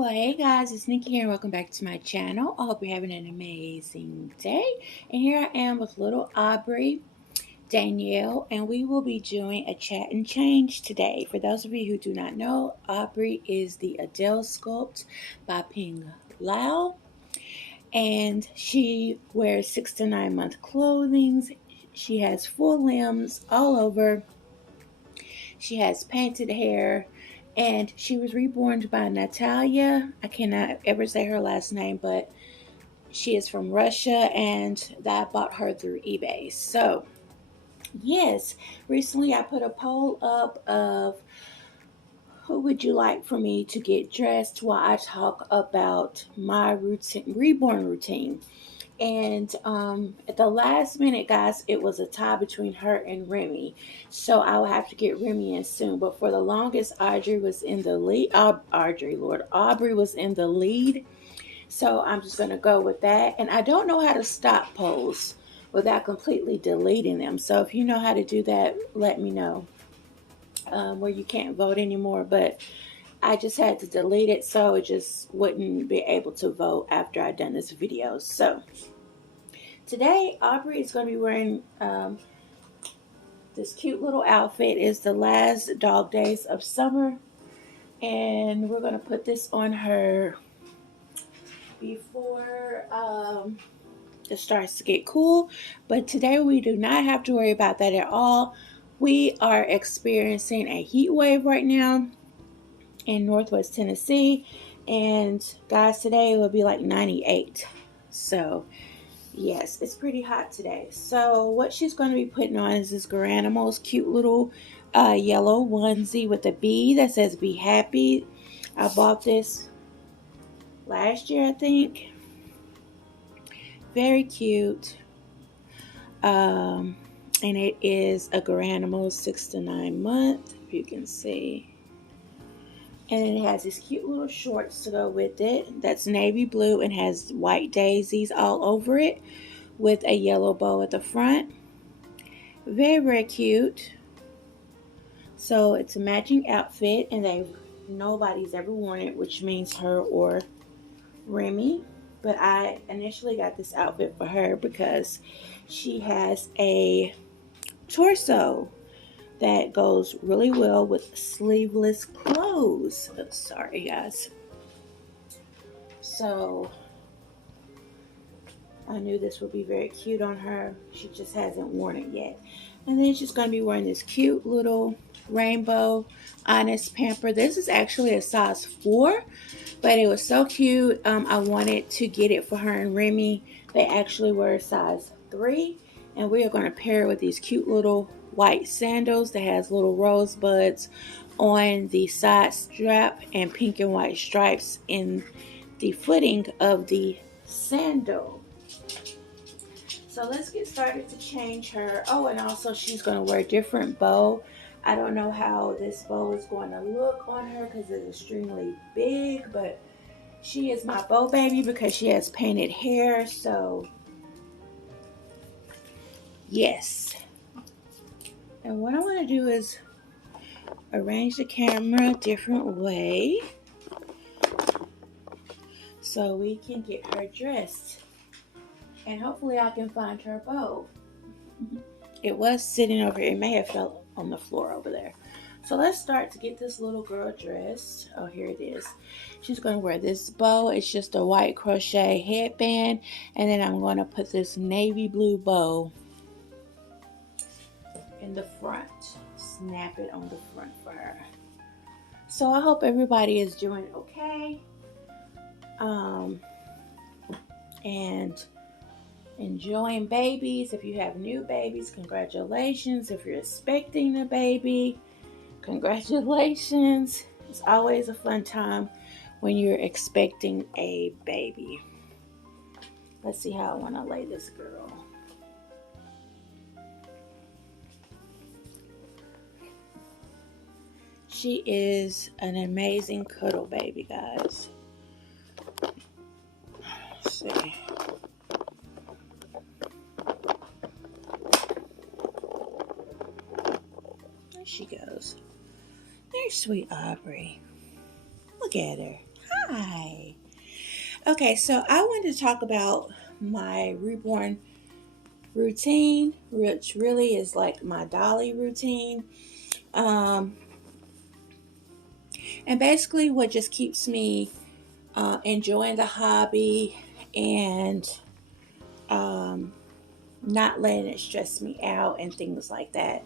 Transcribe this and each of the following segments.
Well, hey guys, it's Nikki here and welcome back to my channel. I hope you're having an amazing day. And here I am with little Aubrey, Danielle, and we will be doing a chat and change today. For those of you who do not know, Aubrey is the Adele sculpt by Ping Lau, and she wears 6 to 9 month clothing. She has full limbs all over. She has painted hair. And she was reborn by Natalia. I cannot ever say her last name, but she is from Russia, and I bought her through eBay. So, yes, recently I put a poll up of who would you like for me to get dressed while I talk about my routine, reborn routine. And at the last minute, guys, it was a tie between her and Remy. So I will have to get Remy in soon. But for the longest, Audrey was in the lead. Aubrey was in the lead. So I'm just going to go with that. And I don't know how to stop polls without completely deleting them. So if you know how to do that, let me know. Where you can't vote anymore. But I just had to delete it so it just wouldn't be able to vote after I'd done this video. So today, Aubrey is going to be wearing this cute little outfit. It's the last dog days of summer. And we're going to put this on her before it starts to get cool. But today we do not have to worry about that at all. We are experiencing a heat wave right now in Northwest Tennessee. And guys, today it will be like 98. So yes, it's pretty hot today. So what she's going to be putting on is this Garanimals cute little yellow onesie with a bee that says "Be Happy." I bought this last year, I think. Very cute. And it is a Garanimals 6 to 9 month, if you can see. And then it has these cute little shorts to go with it. That's navy blue and has white daisies all over it, with a yellow bow at the front. Very, very cute. So it's a matching outfit, and nobody's ever worn it, which means her or Remy. But I initially got this outfit for her because she has a torso that goes really well with sleeveless clothes. Oh, sorry, guys. So I knew this would be very cute on her. She just hasn't worn it yet. And then she's going to be wearing this cute little rainbow Honest Pamper. This is actually a size 4, but it was so cute. I wanted to get it for her and Remy. They actually were a size 3. And we are going to pair it with these cute little white sandals that has little rosebuds on the side strap and pink and white stripes in the footing of the sandal. So let's get started to change her. Oh, and also she's going to wear a different bow. I don't know how this bow is going to look on her because it's extremely big, but she is my bow baby because she has painted hair. So yes. And what I want to do is arrange the camera a different way so we can get her dressed. And hopefully I can find her bow. It was sitting over here. It may have fell on the floor over there. So let's start to get this little girl dressed. Oh, here it is. She's going to wear this bow. It's just a white crochet headband. And then I'm going to put this navy blue bow in the front. Snap it on the front for her. So I hope everybody is doing okay. And enjoying babies. If you have new babies, congratulations. If you're expecting a baby, congratulations. It's always a fun time when you're expecting a baby. Let's see how I want to lay this girl. She is an amazing cuddle baby, guys. Let's see. There she goes. There's sweet Aubrey. Look at her. Hi. Okay, so I wanted to talk about my reborn routine, which really is like my dolly routine. Um, and basically, what just keeps me enjoying the hobby and um, not letting it stress me out and things like that.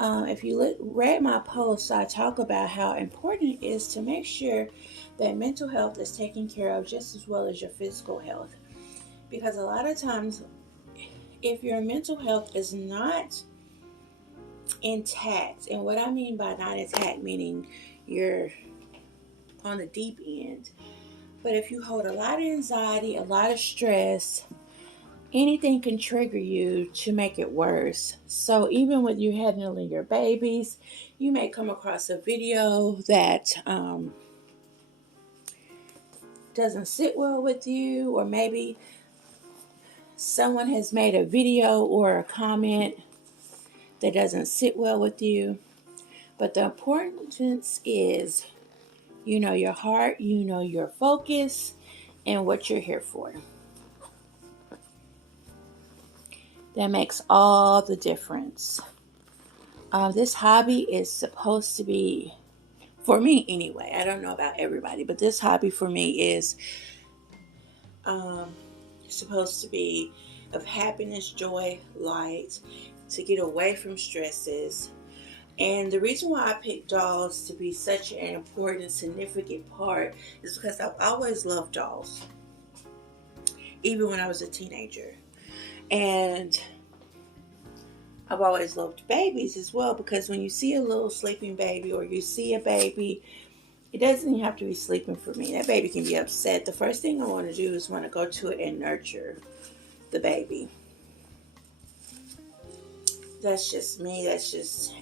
If you read my post, I talk about how important it is to make sure that mental health is taken care of just as well as your physical health. Because a lot of times, if your mental health is not intact, and what I mean by not intact, meaning you're on the deep end, but if you hold a lot of anxiety, a lot of stress, anything can trigger you to make it worse. So even with you handling your babies, you may come across a video that doesn't sit well with you, or maybe someone has made a video or a comment that doesn't sit well with you. But the importance is, you know your heart, you know your focus, and what you're here for. That makes all the difference. This hobby is supposed to be, for me anyway, I don't know about everybody, but this hobby for me is supposed to be of happiness, joy, light, to get away from stresses. And the reason why I picked dolls to be such an important, significant part is because I've always loved dolls, even when I was a teenager. And I've always loved babies as well, because when you see a little sleeping baby or you see a baby, it doesn't even have to be sleeping for me. That baby can be upset. The first thing I want to do is want to go to it and nurture the baby. That's just me. That's just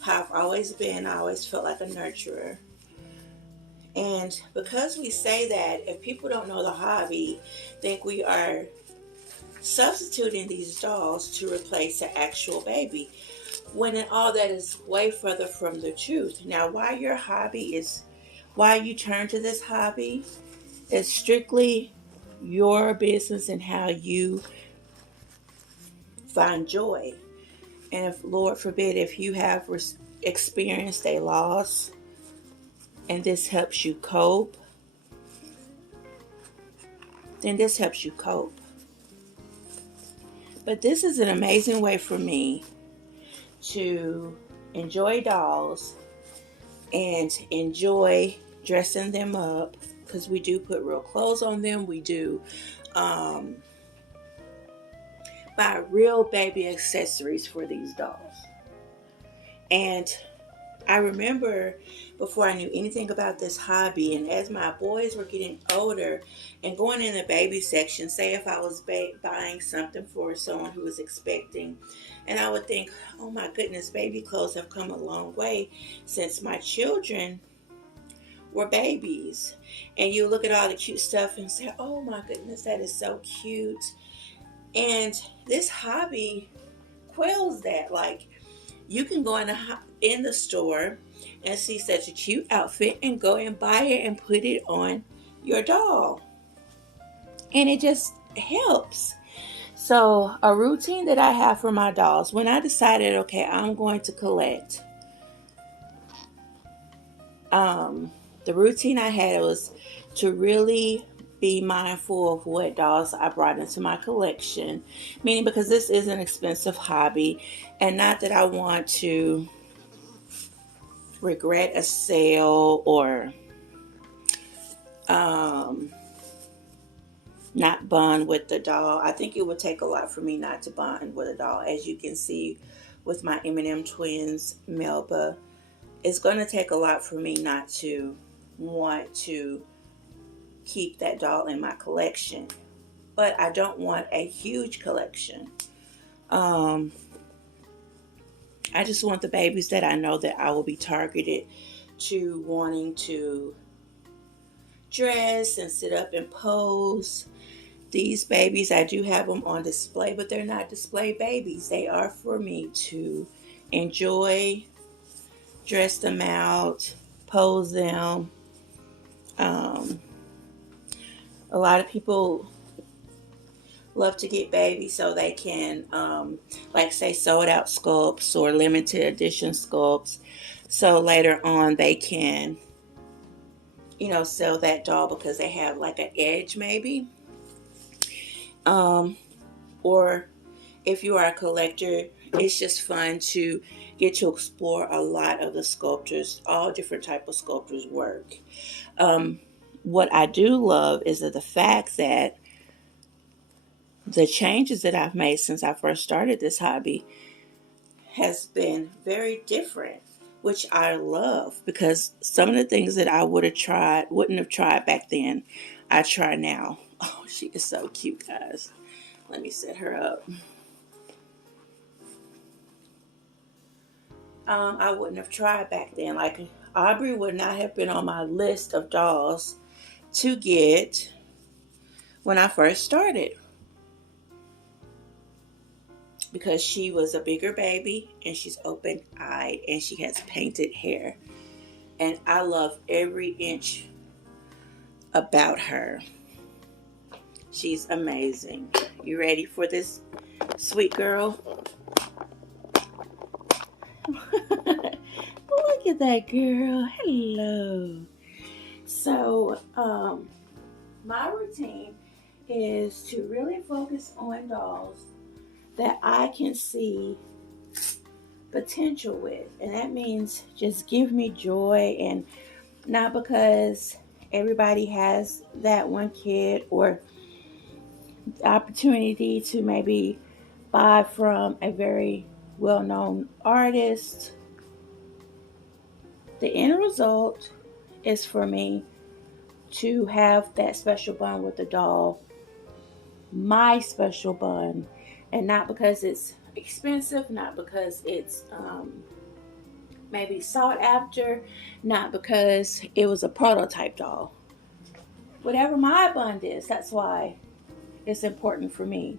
how I've always been. I always felt like a nurturer. And because we say that, if people don't know the hobby, think we are substituting these dolls to replace the actual baby, when in all that is way further from the truth. Now, why you turn to this hobby is strictly your business and how you find joy. And if, Lord forbid, if you have experienced a loss and this helps you cope, then this helps you cope. But this is an amazing way for me to enjoy dolls and enjoy dressing them up, because we do put real clothes on them. We do buy real baby accessories for these dolls. And I remember, before I knew anything about this hobby, and as my boys were getting older and going in the baby section, say if I was buying something for someone who was expecting, and I would think, oh my goodness, baby clothes have come a long way since my children were babies. And you look at all the cute stuff and say, oh my goodness, that is so cute. And this hobby quells that. Like, you can go in the store and see such a cute outfit and go and buy it and put it on your doll. And it just helps. So a routine that I have for my dolls, when I decided, okay, I'm going to collect, the routine I had was to really be mindful of what dolls I brought into my collection. Meaning, because this is an expensive hobby, and not that I want to regret a sale or not bond with the doll. I think it would take a lot for me not to bond with a doll. As you can see with my M&M twins, Melba, it's going to take a lot for me not to want to keep that doll in my collection. But I don't want a huge collection. I just want the babies that I know that I will be targeted to wanting to dress and sit up and pose. These babies, I do have them on display, but they're not display babies. They are for me to enjoy, dress them out, pose them, Um, a lot of people love to get babies so they can, like say, sold out sculpts or limited edition sculpts. So later on they can, sell that doll because they have like an edge maybe. Um, or if you are a collector, it's just fun to get to explore a lot of the sculptors, all different type of sculptors' work. What I do love is that the fact that the changes that I've made since I first started this hobby has been very different, which I love, because some of the things that I wouldn't have tried back then, I try now. Oh, she is so cute, guys. Let me set her up. I wouldn't have tried back then. Like, Aubrey would not have been on my list of dolls to get when I first started, because she was a bigger baby and she's open-eyed and she has painted hair. And I love every inch about her. She's amazing. You ready for this sweet girl? Look at that girl. Hello. So, my routine is to really focus on dolls that I can see potential with. And that means just give me joy, and not because everybody has that one kid or the opportunity to maybe buy from a very well-known artist. The end result is for me to have that special bond with the doll, my special bond, and not because it's expensive, not because it's maybe sought after, not because it was a prototype doll. Whatever my bond is, that's why it's important for me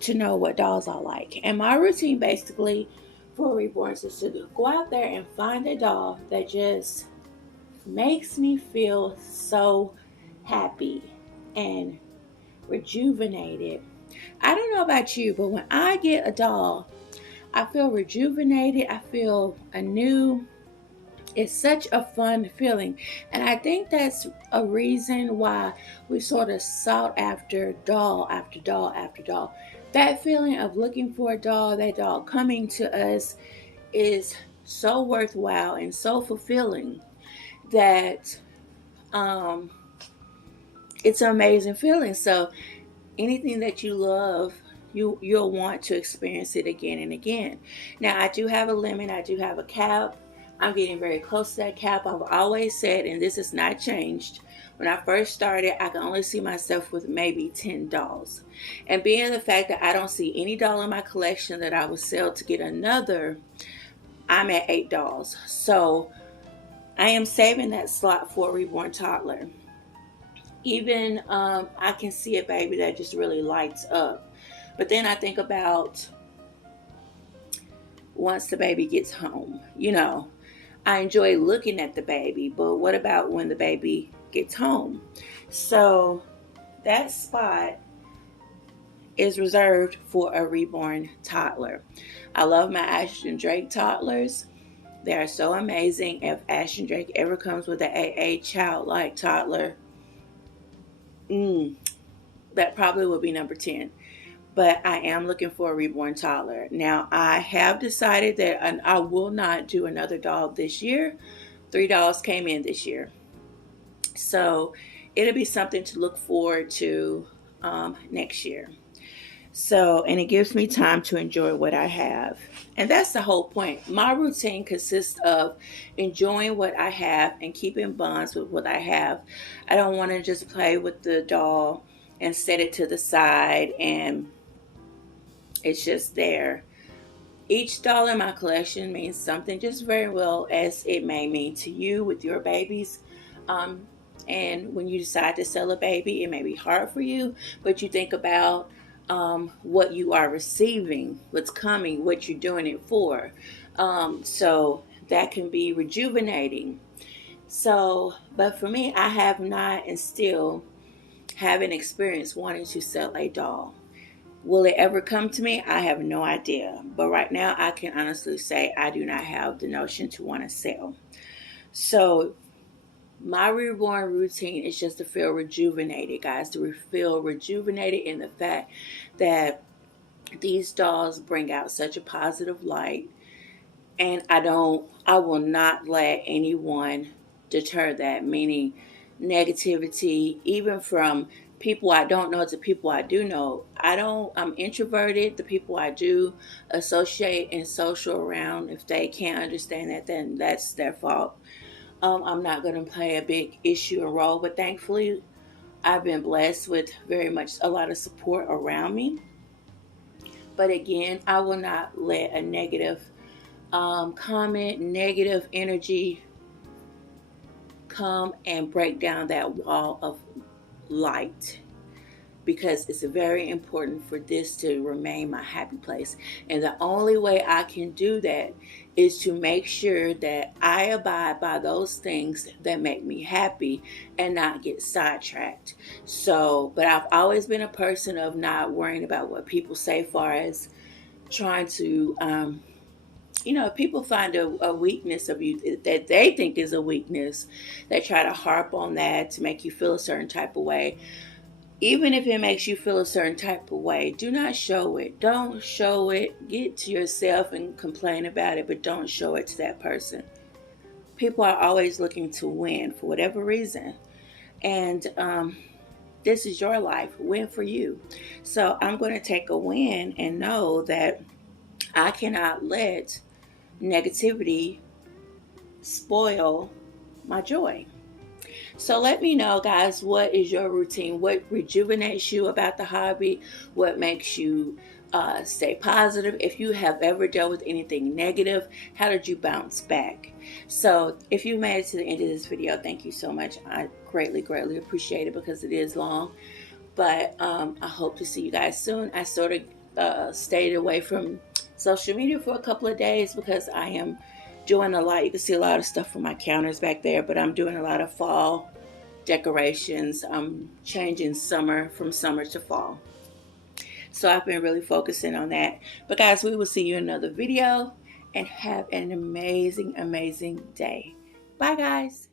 to know what dolls I like. And my routine basically for Reborns is to go out there and find a doll that just makes me feel so happy and rejuvenated. I don't know about you, but when I get a doll, I feel rejuvenated. I feel anew. It's such a fun feeling. And I think that's a reason why we sort of sought after doll after doll after doll. That feeling of looking for a doll, that doll coming to us, is so worthwhile and so fulfilling that it's an amazing feeling. So anything that you love, you'll want to experience it again and again. Now, I do have a limit. I do have a cap. I'm getting very close to that cap. I've always said, and this has not changed, when I first started, I could only see myself with maybe 10 dolls. And being the fact that I don't see any doll in my collection that I would sell to get another, I'm at 8 dolls. So I am saving that slot for a reborn toddler. Even I can see a baby that just really lights up. But then I think about once the baby gets home, I enjoy looking at the baby, but what about when the baby gets home? So that spot is reserved for a reborn toddler. I love my Ashton Drake toddlers. They are so amazing. If Ashton Drake ever comes with an AA childlike toddler, that probably will be number 10. But I am looking for a reborn toddler. Now, I have decided that I will not do another doll this year. 3 dolls came in this year. So it'll be something to look forward to next year. So, and it gives me time to enjoy what I have. And that's the whole point. My routine consists of enjoying what I have and keeping bonds with what I have. I don't want to just play with the doll and set it to the side and it's just there. Each doll in my collection means something, just very well as it may mean to you with your babies. And when you decide to sell a baby, it may be hard for you, but you think about what you are receiving, what's coming, what you're doing it for. So that can be rejuvenating. So, but for me, I have not and still haven't experienced wanting to sell a doll. Will it ever come to me? I have no idea. But right now, I can honestly say I do not have the notion to want to sell. So my reborn routine is just to feel rejuvenated, guys, to feel rejuvenated in the fact that these dolls bring out such a positive light, and I will not let anyone deter that, meaning negativity, even from people I don't know to people I do know. I'm introverted. The people I do associate and social around, if they can't understand that, then that's their fault. I'm not going to play a big issue or role, but thankfully, I've been blessed with very much a lot of support around me. But again, I will not let a negative comment, negative energy come and break down that wall of light, because it's very important for this to remain my happy place. And the only way I can do that is to make sure that I abide by those things that make me happy and not get sidetracked. So, but I've always been a person of not worrying about what people say, far as trying to, people find a weakness of you that they think is a weakness. They try to harp on that to make you feel a certain type of way. Even if it makes you feel a certain type of way, do not show it. Don't show it. Get to yourself and complain about it, but don't show it to that person. People are always looking to win for whatever reason. And this is your life. Win for you. So I'm going to take a win and know that I cannot let negativity spoil my joy. So let me know, guys, what is your routine? What rejuvenates you about the hobby? What makes you stay positive? If you have ever dealt with anything negative, how did you bounce back? So if you made it to the end of this video, thank you so much. I greatly, greatly appreciate it, because it is long. But I hope to see you guys soon. I sort of stayed away from social media for a couple of days because I am doing a lot. You can see a lot of stuff from my counters back there, but I'm doing a lot of fall decorations. I'm changing summer from summer to fall. So I've been really focusing on that. But guys, we will see you in another video, and have an amazing, amazing day. Bye, guys.